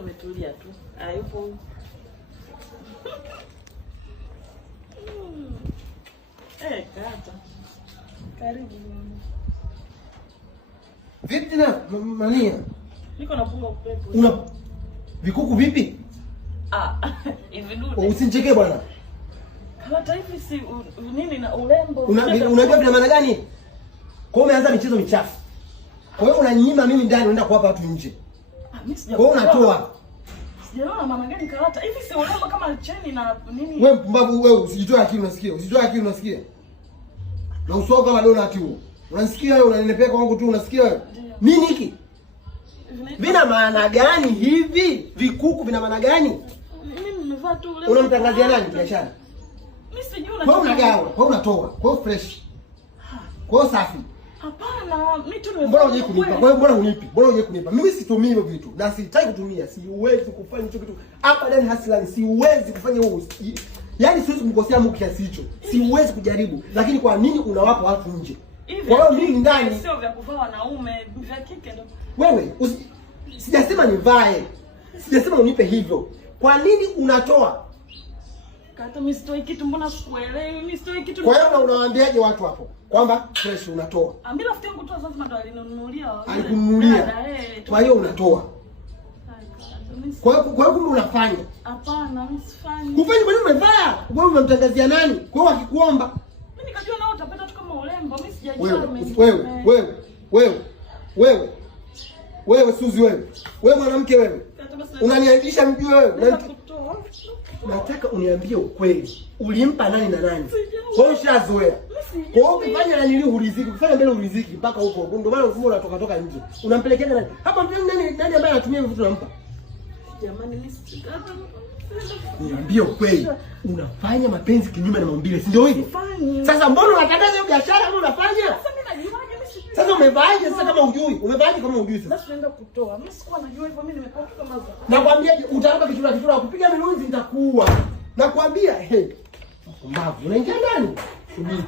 nimetulia tu. Hayupo. Kata. Karibu. Vipi na Mania? Niko napunga upepo. Una vikuku vipi? Hivi dude. Usinichekee bwana. Kama taifa si nini na urembo. Unajua vina maana gani? Kwa hiyo umeanza michezo michafu. Kwa hiyo unanyima mimi ndani unaenda kuwapa watu nje. Mimi sija. Kwa hiyo unatoa. Sijaona maana gani karata. Hivi si urembo kama cheni na nini? Wewe mpumbavu wewe, usijitoe akili unasikia? Usijitoe akili unasikia? Na usoko kama donut huo. Unasikia wewe unanenepea kwangu tu unasikia wewe? Nini hiki? Vina maana gani hivi? Vikuku vina maana gani? Mimi nimevaa tu urembo. Unamtangazia nani biashara? Mimi sijui Kwa hiyo unagawa, kwa hiyo unatoa, kwa hiyo fresh. Kwa hiyo safi. Hapana, mimi tu mbona huje kunipa? Kwa hiyo mbona unipi? Mbona huje kunipa? Mimi situmii hivyo vitu. Na sitaki kutumia. Siwezi kufanya hicho kitu. Hapa ndani Haslan siwezi kufanya huo. Yaani siwezi kumkosea mtu kiasi hicho. Siwezi kujaribu. Lakini kwa nini unawapa watu nje? Kwa hiyo mimi ndani sio vya kuvaa wanaume, vya kike ndio. Wewe sijasema nivae. Sijasema unipe hivyo. Kwa nini unatoa? Kata mimi sitoi kitu, mbona sikuelewi? Mimi sitoi kitu. Kwa hiyo unawaambiaje watu hapo kwamba fresh unatoa? Ambia rafiki yangu tu lazima ndo alinunulia. Alikununulia. Kwa hiyo unatoa. Kwa hiyo kumbe unafanya? Hapana, mimi sifanyi. Kufanya bwana umevaa. Wewe unamtangazia nani? Kwa hiyo akikuomba. Mimi nikajua nao utapenda tu kama urembo. Mimi sijajua wewe Suzi wewe. Wewe mwanamke wewe. Unaniaibisha mjue wewe. Nataka uniambie ukweli. Ulimpa nani na nani? Kwa hiyo shazoea. Kwa hiyo ukifanya na nini uriziki, ukifanya mbele uriziki mpaka huko. Ndio maana mfumo unatoka nje. Unampelekea nani? Hapa nani ambaye anatumia vitu unampa? Jamani mimi sikata. Niambie ukweli. Unafanya mapenzi kinyume na maumbile, si ndio hivyo? Sasa mbona unatangaza hiyo biashara kama unafanya? Sasa mimi najuaje mimi? Sasa umevaaje sasa kama hujui? Umevaaje kama hujui sasa? Basi tunaenda kutoa. Mimi sikuwa najua hivyo, mimi nimekuwa tu kama za. Nakwambiaje utaraba kichura kupiga milunzi nitakuua. Nakwambia, mbavu. Unaingia ndani? Subiri.